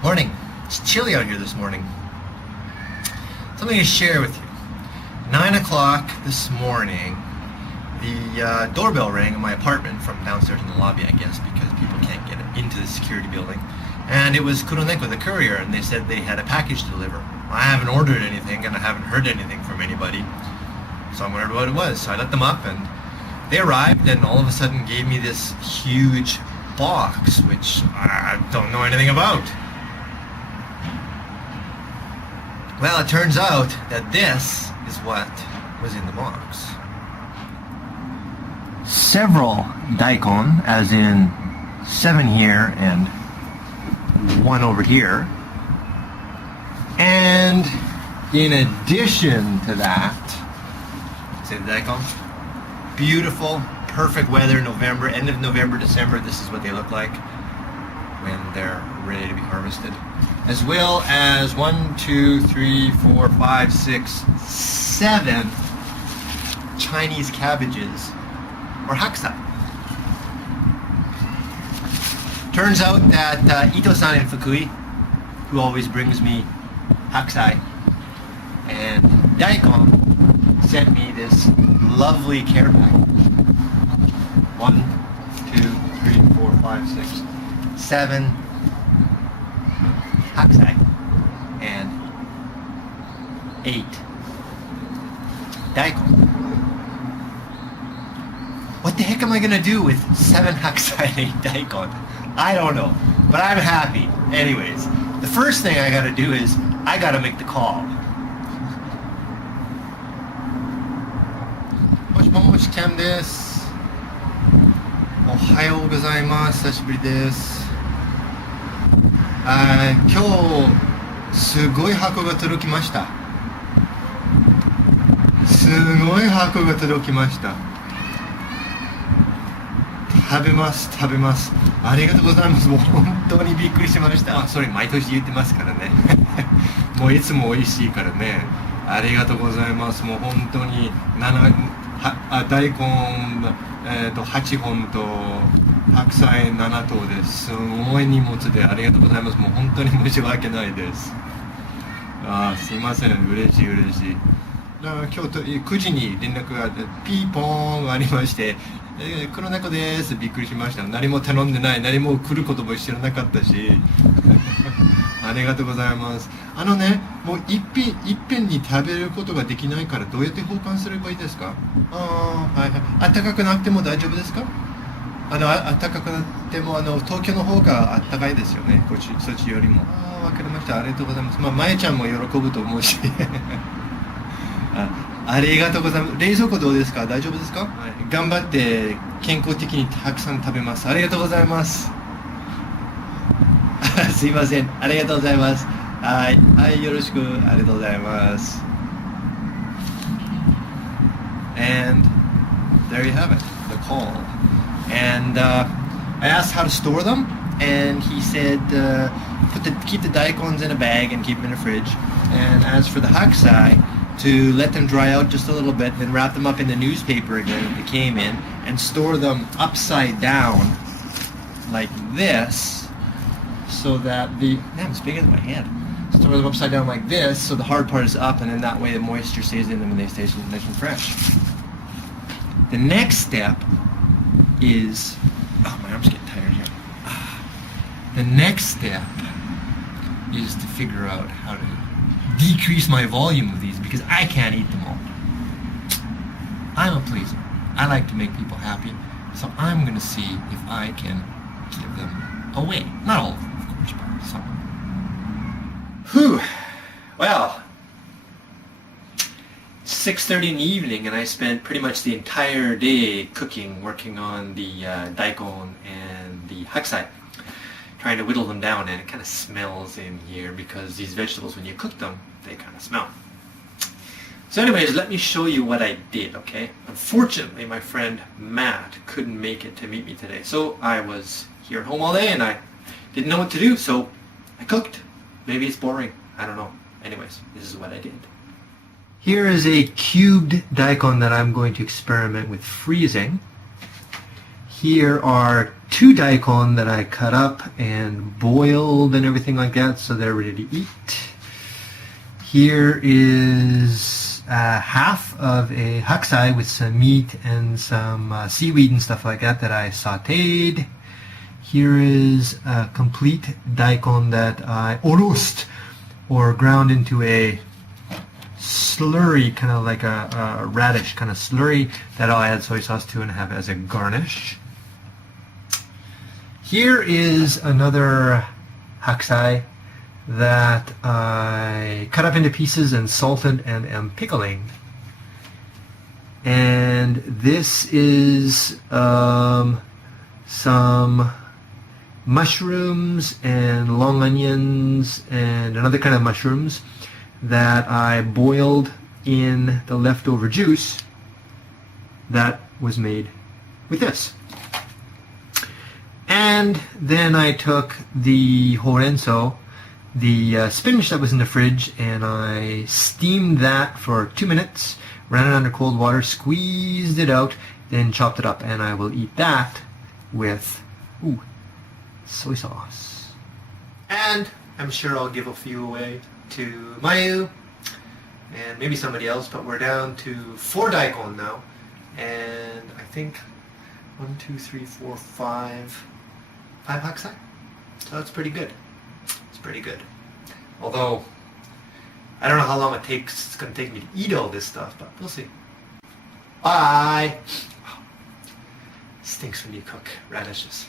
Morning. It's chilly out here this morning. Something to share with you. 9 o'clock this morning, the doorbell rang in my apartment from downstairs in the lobby, I guess, because people can't get into the security building. And it was Kuroneko, the courier, and they said they had a package to deliver. I haven't ordered anything, and I haven't heard anything from anybody. So I wondered what it was. So I let them up, and they arrived, and all of a sudden gave me this huge box, which I don't know anything about. Well, it turns out that this is what was in the box. Several daikon, as in 7 here and 1 over here. And in addition to that, see the daikon? Beautiful, perfect weather, November, end of November, December. This is what they look like when they're ready to be harvested. As well as 1, 2, 3, 4, 5, 6, 7 Chinese cabbages, or hakusai. Turns out that Ito-san in Fukui, who always brings me hakusai and daikon, sent me this lovely care package. 1, 2, 3, 4, 5, 6, 7 hakusai and 8 daikon. What the heck am I gonna do with 7 hakusai and 8 daikon? I don't know, but I'm happy. Anyways, the first thing I gotta do is I gotta make the call. もしもし、キャンです。おはようございます。久しぶりです。今日すごい箱が届きました。すごい箱が届きました。食べます。ありがとうございます。もう本当にびっくりしました。それ毎年言ってますからね。もういつも美味しいからね。ありがとうございます。もう本当に大根8本と白菜7頭です。すごい荷物でありがとうございます。もう本当に申し訳ないです。すいません。嬉しい。だから今日9時に連絡があってピーポーンがありまして、黒猫です。びっくりしました。何も頼んでない、何も来ることも知らなかったしありがとうございます。もういっぺんに食べることができないからどうやって保管すればいいですか？暖かくなくても大丈夫ですか？暖かくなっても東京の方が暖かいですよね。そっちよりも。わかりました。ありがとうございます。まえちゃんも喜ぶと思うしありがとうございます。冷蔵庫どうですか？大丈夫ですか？頑張って健康的にたくさん食べます。ありがとうございます。すいません。ありがとうございます。はい、よろしく。ありがとうございます。And there you have it, the call. And I asked how to store them, and he said keep the daikons in a bag and keep them in the fridge. And as for the hakusai, to let them dry out just a little bit, then wrap them up in the newspaper again that they came in, and store them upside down like this, so that it's bigger than my hand. Store them upside down like this, so the hard part is up, and then that way the moisture stays in them and they stay nice and fresh. The next step is, my arm's getting tired here. The next step is to figure out how to decrease my volume of these, because I can't eat them all. I'm a pleaser. I like to make people happy, so I'm going to see if I can give them away. Not all of them, of course, but some. Whew. Well, 6:30 in the evening, and I spent pretty much the entire day cooking, working on the daikon and the hakusai, trying to whittle them down, and it kind of smells in here because these vegetables, when you cook them, they kind of smell. So anyways, let me show you what I did, okay? Unfortunately, my friend Matt couldn't make it to meet me today, so I was here at home all day and I didn't know what to do, so I cooked. Maybe it's boring, I don't know. Anyways, this is what I did. Here is a cubed daikon that I'm going to experiment with freezing. Here are 2 daikon that I cut up and boiled and everything like that, so they're ready to eat. Here is half of a hakusai with some meat and some seaweed and stuff like that I sauteed. Here is a complete daikon that I orost, or ground into a slurry, kind of like a radish kind of slurry that I'll add soy sauce to and have as a garnish. Here is another hakusai that I cut up into pieces and salted and am pickling. And this is some mushrooms and long onions and another kind of mushrooms that I boiled in the leftover juice that was made with this. And then I took the horenso, the spinach that was in the fridge, and I steamed that for 2 minutes, ran it under cold water, squeezed it out, then chopped it up, and I will eat that with soy sauce. And I'm sure I'll give a few away to Mayu and maybe somebody else, but we're down to 4 daikon now, and I think 1, 2, 3, 4, 5 hakusai. So that's pretty good. It's pretty good. Although I don't know how long it's going to take me to eat all this stuff, but we'll see. Bye. Stinks when you cook radishes.